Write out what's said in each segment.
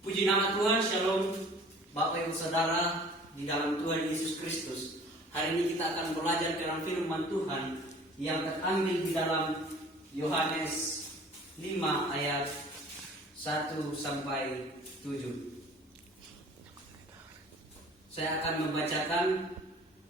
Puji nama Tuhan, Shalom Bapak Ibu Saudara di dalam Tuhan Yesus Kristus. Hari ini kita akan belajar tentang firman Tuhan yang terambil di dalam Yohanes 5 ayat 1 sampai 7. Saya akan membacakan.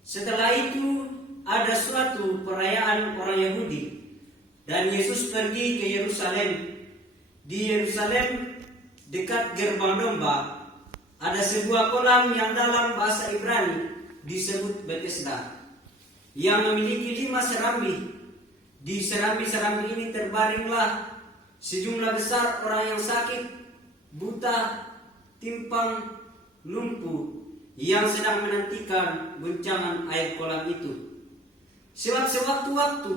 Setelah itu ada suatu perayaan orang Yahudi dan Yesus pergi ke Yerusalem. Di Yerusalem dekat gerbang domba ada sebuah kolam yang dalam bahasa Ibrani disebut Betesda, yang memiliki 5 serambi. Di serambi-serambi ini terbaringlah sejumlah besar orang yang sakit, buta, timpang, lumpuh, yang sedang menantikan guncangan air kolam itu. Sewaktu-waktu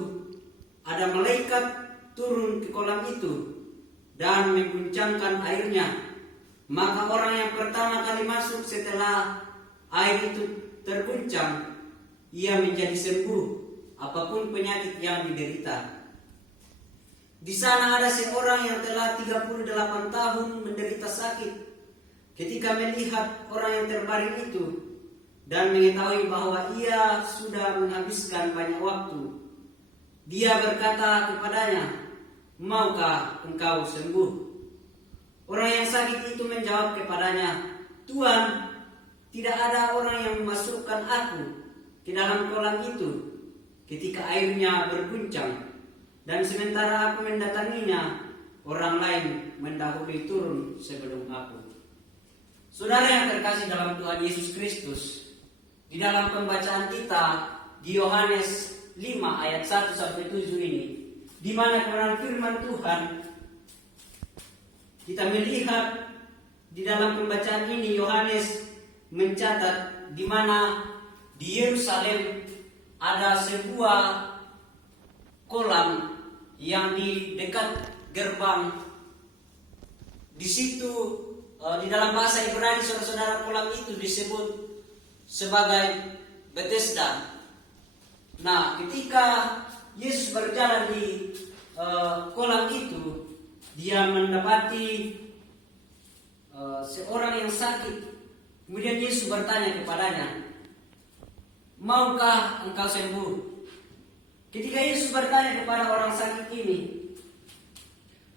ada malaikat turun ke kolam itu dan mengguncangkan airnya. Maka orang yang pertama kali masuk setelah air itu terguncang, ia menjadi sembuh apapun penyakit yang diderita. Di sana ada seorang yang telah 38 tahun menderita sakit. Ketika melihat orang yang terbaring itu dan mengetahui bahwa ia sudah menghabiskan banyak waktu, dia berkata kepadanya, "Maukah engkau sembuh?" Orang yang sakit itu menjawab kepadanya, "Tuhan, tidak ada orang yang memasukkan aku ke dalam kolam itu ketika airnya berguncang, dan sementara aku mendatanginya, orang lain mendahului turun sebelum aku." Saudara yang terkasih dalam Tuhan Yesus Kristus, di dalam pembacaan kita di Yohanes 5 ayat 1 sampai 7 ini, di mana kebenaran firman Tuhan, kita melihat di dalam pembacaan ini Yohanes mencatat di mana di Yerusalem ada sebuah kolam yang di dekat gerbang. Di situ di dalam bahasa Ibrani, saudara-saudara, kolam itu disebut sebagai Betesda. Nah, ketika Yesus berjalan di kolam itu, dia mendapati seorang yang sakit. Kemudian Yesus bertanya kepadanya, "Maukah engkau sembuh?" Ketika Yesus bertanya kepada orang sakit ini,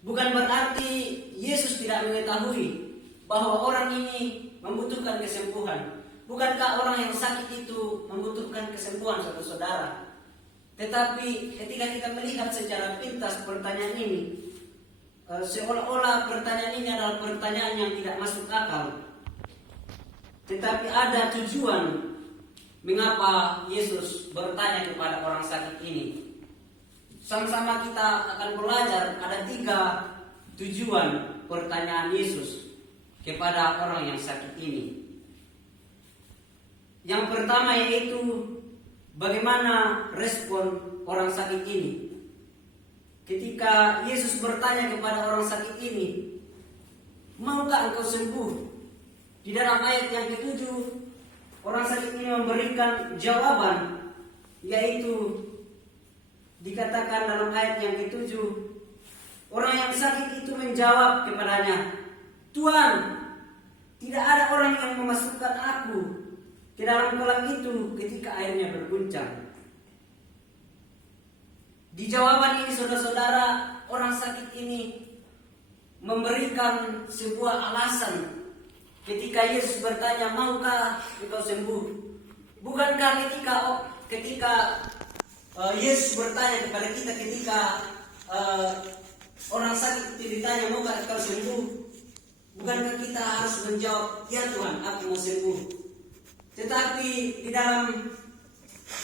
bukan berarti Yesus tidak mengetahui bahwa orang ini membutuhkan kesembuhan. Bukankah orang yang sakit itu membutuhkan kesembuhan, saudara-saudara? Tetapi ketika kita melihat secara pintas pertanyaan ini, seolah-olah pertanyaan ini adalah pertanyaan yang tidak masuk akal. Tetapi ada tujuan mengapa Yesus bertanya kepada orang sakit ini. Sama-sama kita akan belajar ada 3 tujuan pertanyaan Yesus kepada orang yang sakit ini. Yang pertama yaitu bagaimana respon orang sakit ini. Ketika Yesus bertanya kepada orang sakit ini, "Maukah engkau sembuh?" Di dalam ayat yang ke-7, orang sakit ini memberikan jawaban, yaitu dikatakan dalam ayat yang ke-7, orang yang sakit itu menjawab kepadanya, "Tuhan, tidak ada orang yang memasukkan aku ke dalam kolam itu ketika airnya berguncang." Di jawaban ini, saudara-saudara, orang sakit ini memberikan sebuah alasan ketika Yesus bertanya, "Maukah engkau sembuh?" Bukankah ketika Yesus bertanya kepada kita, ketika orang sakit itu ditanya, "Maukah engkau sembuh?" Bukankah kita harus menjawab, "Ya Tuhan, aku mau sembuh"? Tetapi di dalam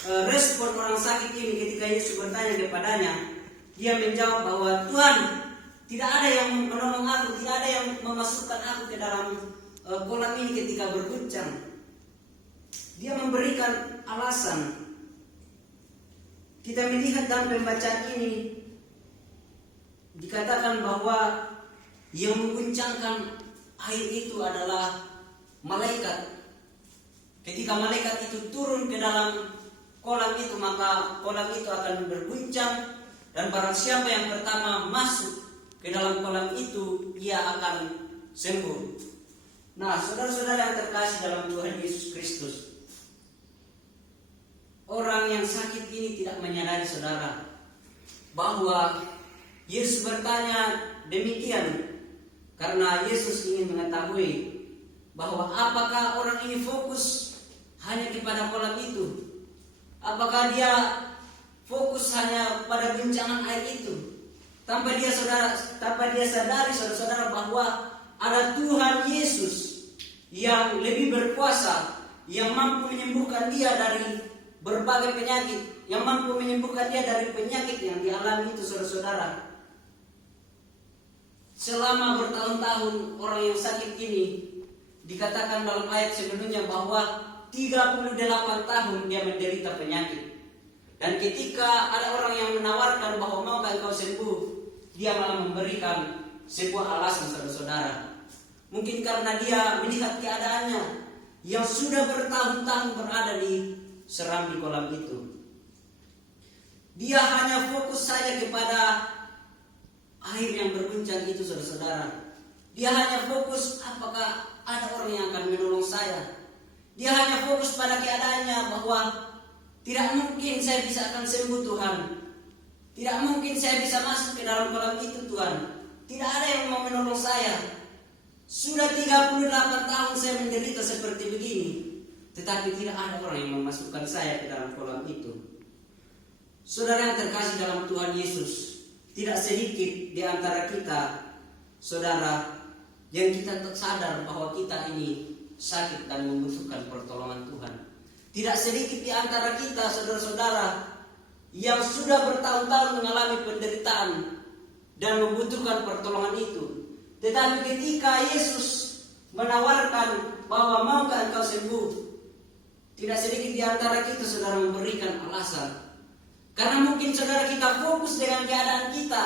respon orang sakit ini ketika Yesus bertanya kepadanya, dia menjawab bahwa, "Tuhan, tidak ada yang menolong aku, tidak ada yang memasukkan aku ke dalam kolam ini ketika berguncang." Dia memberikan alasan. Kita melihat dalam pembacaan ini dikatakan bahwa yang mengguncangkan air itu adalah malaikat. Ketika malaikat itu turun ke dalam kolam itu, maka kolam itu akan berguncang, dan barang siapa yang pertama masuk ke dalam kolam itu, ia akan sembuh. Nah, saudara-saudara yang terkasih dalam Tuhan Yesus Kristus, orang yang sakit ini tidak menyadari saudara bahwa Yesus bertanya demikian karena Yesus ingin mengetahui bahwa apakah orang ini fokus hanya kepada kolam itu, apakah dia fokus hanya pada guncangan air itu, tanpa dia sadari saudara-saudara bahwa ada Tuhan Yesus yang lebih berkuasa, yang mampu menyembuhkan dia dari berbagai penyakit, yang mampu menyembuhkan dia dari penyakit yang dialami itu saudara-saudara. Selama bertahun-tahun orang yang sakit ini dikatakan dalam ayat sebelumnya bahwa 38 tahun dia menderita penyakit. Dan ketika ada orang yang menawarkan bahwa maukah engkau sembuh, dia malah memberikan sebuah alasan saudara-saudara. Mungkin karena dia melihat keadaannya yang sudah bertahun-tahun berada di serambi kolam itu. Dia hanya fokus saja kepada air yang berguncang itu saudara-saudara. Dia hanya fokus apakah ada orang yang akan menolong saya. Dia hanya fokus pada keadaannya bahwa tidak mungkin saya bisa akan sembuh Tuhan. Tidak mungkin saya bisa masuk ke dalam kolam itu Tuhan. Tidak ada yang mau menolong saya. Sudah 38 tahun saya menderita seperti begini, tetapi tidak ada orang yang memasukkan saya ke dalam kolam itu. Saudara yang terkasih dalam Tuhan Yesus, tidak sedikit di antara kita, saudara, yang kita sadar bahwa kita ini sakit dan membutuhkan pertolongan Tuhan. Tidak sedikit di antara kita, saudara-saudara, yang sudah bertahun-tahun mengalami penderitaan dan membutuhkan pertolongan itu. Tetapi ketika Yesus menawarkan bahwa maukah engkau sembuh, tidak sedikit di antara kita saudara memberikan alasan. Karena mungkin saudara kita fokus dengan keadaan kita.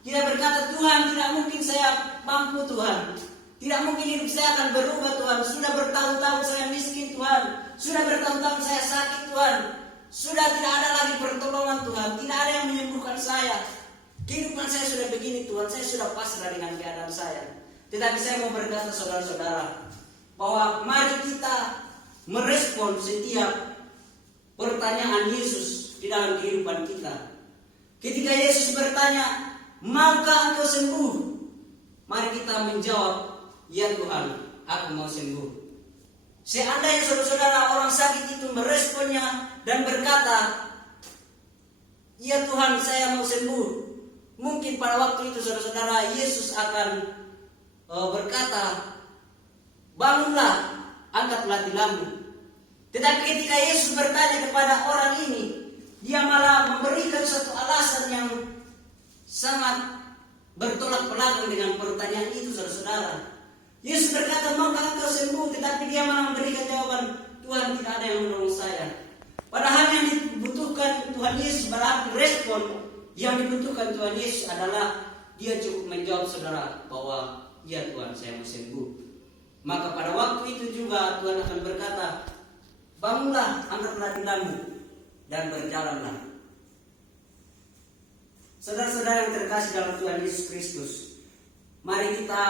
Kita berkata, Tuhan, tidak mungkin saya mampu Tuhan. Tidak mungkin hidup saya akan berubah Tuhan. Sudah bertahun-tahun saya miskin Tuhan. Sudah bertahun-tahun saya sakit Tuhan. Sudah tidak ada lagi pertolongan Tuhan. Tidak ada yang menyembuhkan saya. Kehidupan saya sudah begini Tuhan, saya sudah pasrah dengan keadaan saya. Tetapi saya mau berkata saudara-saudara, bahwa mari kita merespon setiap pertanyaan Yesus di dalam kehidupan kita. Ketika Yesus bertanya, maukah engkau sembuh? Mari kita menjawab, ya Tuhan, aku mau sembuh. Seandainya saudara-saudara orang sakit itu meresponnya dan berkata, ya Tuhan, saya mau sembuh. Mungkin pada waktu itu saudara-saudara Yesus akan berkata, bangunlah, angkatlah tilammu. Tetapi ketika Yesus bertanya kepada orang ini, dia malah memberikan satu alasan yang sangat bertolak belakang dengan pertanyaan itu saudara-saudara. Yesus berkata, maukah engkau sembuh? Tetapi dia malah memberikan jawaban, Tuhan, tidak ada yang menolong saya. Padahal yang dibutuhkan Tuhan Yesus berarti respon. Yang dibutuhkan Tuhan Yesus adalah dia cukup menjawab saudara bahwa ya Tuhan, saya mau sembuh. Maka pada waktu itu juga Tuhan akan berkata, bangunlah, angkatlah tilammu dan berjalanlah. Saudara-saudara yang terkasih dalam Tuhan Yesus Kristus, mari kita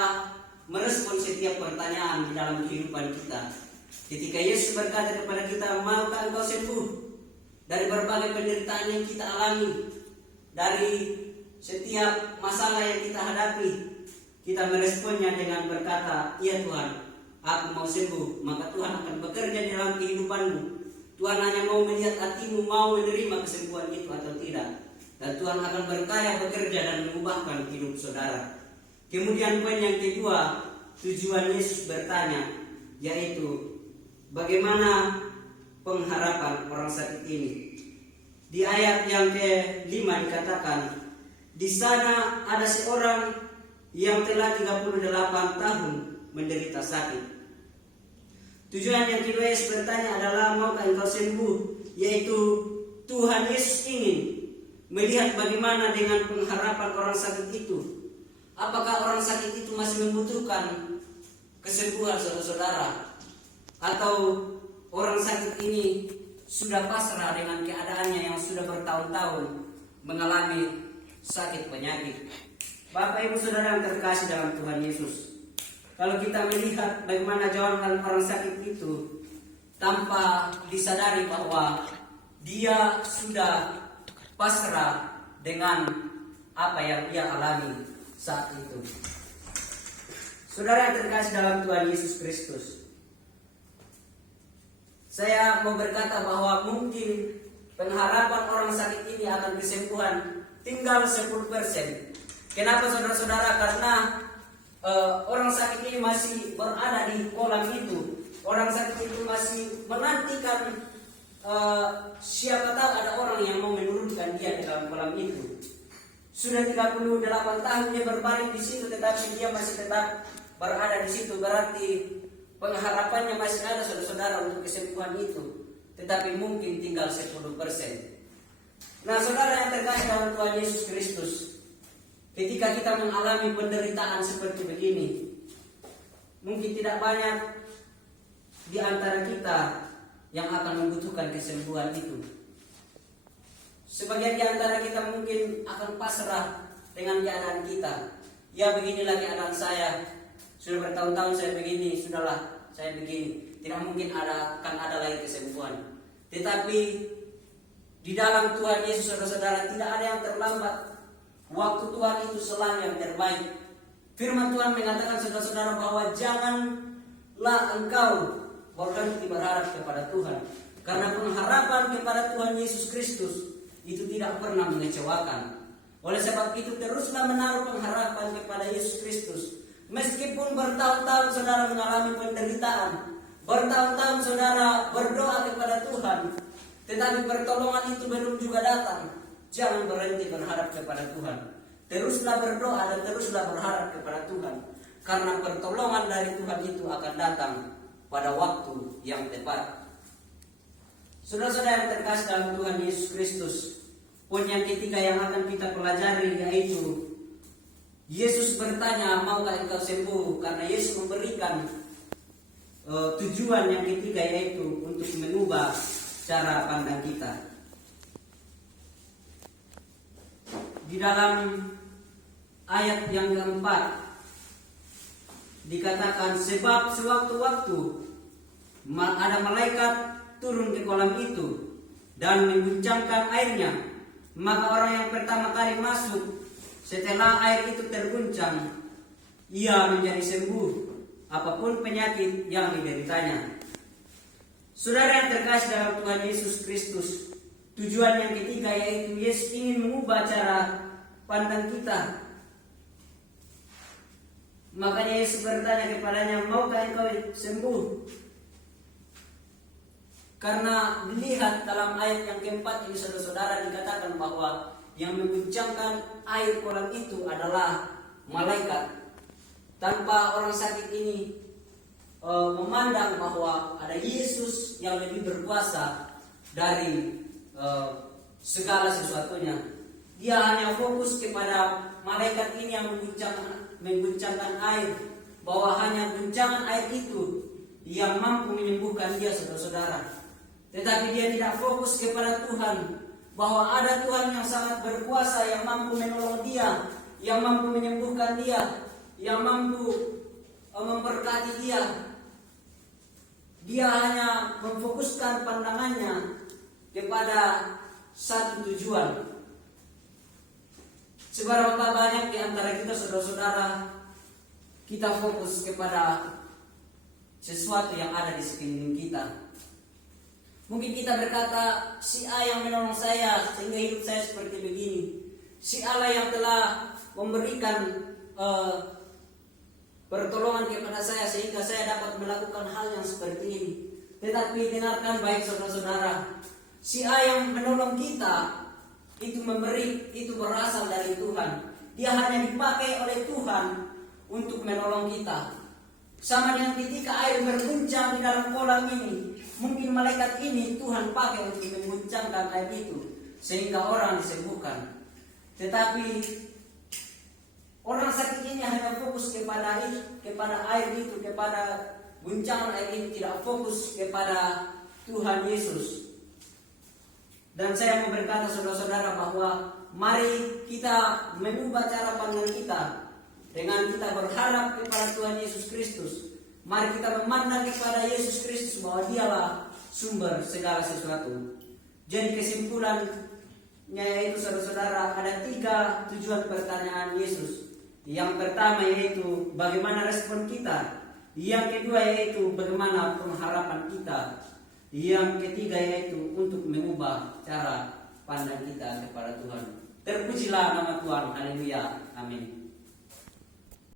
merespon setiap pertanyaan di dalam kehidupan kita. Ketika Yesus berkata kepada kita, maukah engkau sembuh dari berbagai penderitaan yang kita alami, dari setiap masalah yang kita hadapi, kita meresponnya dengan berkata, iya Tuhan, aku mau sembuh. Maka Tuhan akan bekerja di dalam kehidupanmu. Tuhan hanya mau melihat hatimu mau menerima kesembuhan itu atau tidak. Dan Tuhan akan berkarya bekerja dan mengubahkan hidup saudara. Kemudian poin yang kedua, tujuan Yesus bertanya, yaitu bagaimana pengharapan orang sakit ini. Di ayat yang ke-5 dikatakan, di sana ada seorang yang telah 38 tahun menderita sakit. Tujuan yang kedua Yesus bertanya adalah, maukah engkau sembuh? Yaitu Tuhan Yesus ingin melihat bagaimana dengan pengharapan orang sakit itu. Apakah orang sakit itu masih membutuhkan kesembuhan saudara-saudara? Atau orang sakit ini sudah pasrah dengan keadaannya yang sudah bertahun-tahun mengalami sakit penyakit? Bapak Ibu Saudara yang terkasih dalam Tuhan Yesus, kalau kita melihat bagaimana jawaban orang sakit itu tanpa disadari bahwa dia sudah pasrah dengan apa yang ia alami saat itu. Saudara yang terkasih dalam Tuhan Yesus Kristus, saya mau berkata bahwa mungkin pengharapan orang sakit ini akan kesembuhan tinggal 10%. Kenapa saudara-saudara? Karena orang sakit ini masih berada di kolam itu. Orang sakit itu masih menantikan siapa tahu ada orang yang mau menurunkan dia di dalam kolam itu. Sudah 38 tahun dia berbaring di situ, tetapi dia masih tetap berada di situ. Berarti pengharapannya masih ada saudara-saudara untuk kesembuhan itu. Tetapi mungkin tinggal 10%. Nah, saudara yang terkasih dalam Tuhan Yesus Kristus, ketika kita mengalami penderitaan seperti begini, mungkin tidak banyak di antara kita yang akan membutuhkan kesembuhan itu. Sebagian di antara kita mungkin akan pasrah dengan keadaan kita. Ya, beginilah keadaan saya. Sudah bertahun-tahun saya begini, sudahlah saya begini. Tidak mungkin akan ada lagi kesembuhan. Tetapi di dalam Tuhan Yesus, saudara-saudara, tidak ada yang terlambat. Waktu Tuhan itu selalu yang terbaik. Firman Tuhan mengatakan saudara-saudara bahwa janganlah engkau berhenti berharap kepada Tuhan. Karena pengharapan kepada Tuhan Yesus Kristus itu tidak pernah mengecewakan. Oleh sebab itu teruslah menaruh pengharapan kepada Yesus Kristus. Meskipun bertahun-tahun saudara mengalami penderitaan, bertahun-tahun saudara berdoa kepada Tuhan, tetapi pertolongan itu belum juga datang, jangan berhenti berharap kepada Tuhan. Teruslah berdoa dan teruslah berharap kepada Tuhan. Karena pertolongan dari Tuhan itu akan datang pada waktu yang tepat. Saudara-saudara yang terkasih dalam Tuhan Yesus Kristus, poin yang ketiga yang akan kita pelajari yaitu Yesus bertanya, maukah engkau sembuh? Karena Yesus memberikan tujuan yang ketiga yaitu untuk mengubah cara pandang kita. Di dalam ayat yang keempat dikatakan, sebab sewaktu-waktu ada malaikat turun ke kolam itu dan mengguncangkan airnya, maka orang yang pertama kali masuk setelah air itu terguncang, ia menjadi sembuh apapun penyakit yang dideritanya. Saudara yang terkasih dalam Tuhan Yesus Kristus, tujuan yang ketiga yaitu Yesus ingin mengubah cara pandang kita. Makanya Yesus bertanya kepadanya, maukah engkau sembuh? Karena dilihat dalam ayat yang keempat ini saudara-saudara dikatakan bahwa yang mengguncangkan air kolam itu adalah malaikat. Tanpa orang sakit ini memandang bahwa ada Yesus yang lebih berkuasa dari segala sesuatunya. Dia hanya fokus kepada malaikat ini yang mengguncangkan air, bahwa hanya guncangan air itu yang mampu menyembuhkan dia, saudara-saudara. Tetapi dia tidak fokus kepada Tuhan, bahwa ada Tuhan yang sangat berkuasa, yang mampu menolong dia, yang mampu menyembuhkan dia, yang mampu memberkati dia. Dia hanya memfokuskan pandangannya kepada satu tujuan. Seberapa banyak di antara kita, saudara-saudara, kita fokus kepada sesuatu yang ada di sekeliling kita. Mungkin kita berkata, si A yang menolong saya sehingga hidup saya seperti begini. Si Allah yang telah memberikan pertolongan kepada saya sehingga saya dapat melakukan hal yang seperti ini. Tetapi dengarkan baik saudara-saudara, si A yang menolong kita itu berasal dari Tuhan. Dia hanya dipakai oleh Tuhan untuk menolong kita. Sama dengan ketika air berguncang di dalam kolam ini, mungkin malaikat ini Tuhan pakai untuk mengguncangkan air itu sehingga orang disembuhkan. Tetapi orang sakit ini hanya fokus kepada air itu, kepada guncangan air ini, tidak fokus kepada Tuhan Yesus. Dan saya mau berkata saudara-saudara bahwa mari kita mengubah cara pandang kita dengan kita berharap kepada Tuhan Yesus Kristus, mari kita memandang kepada Yesus Kristus bahwa dialah sumber segala sesuatu. Jadi kesimpulannya yaitu saudara-saudara, ada 3 tujuan pertanyaan Yesus. Yang pertama yaitu bagaimana respon kita. Yang kedua yaitu bagaimana pengharapan kita. Yang ketiga yaitu untuk mengubah cara pandang kita kepada Tuhan. Terpujilah nama Tuhan. Haleluya. Amin.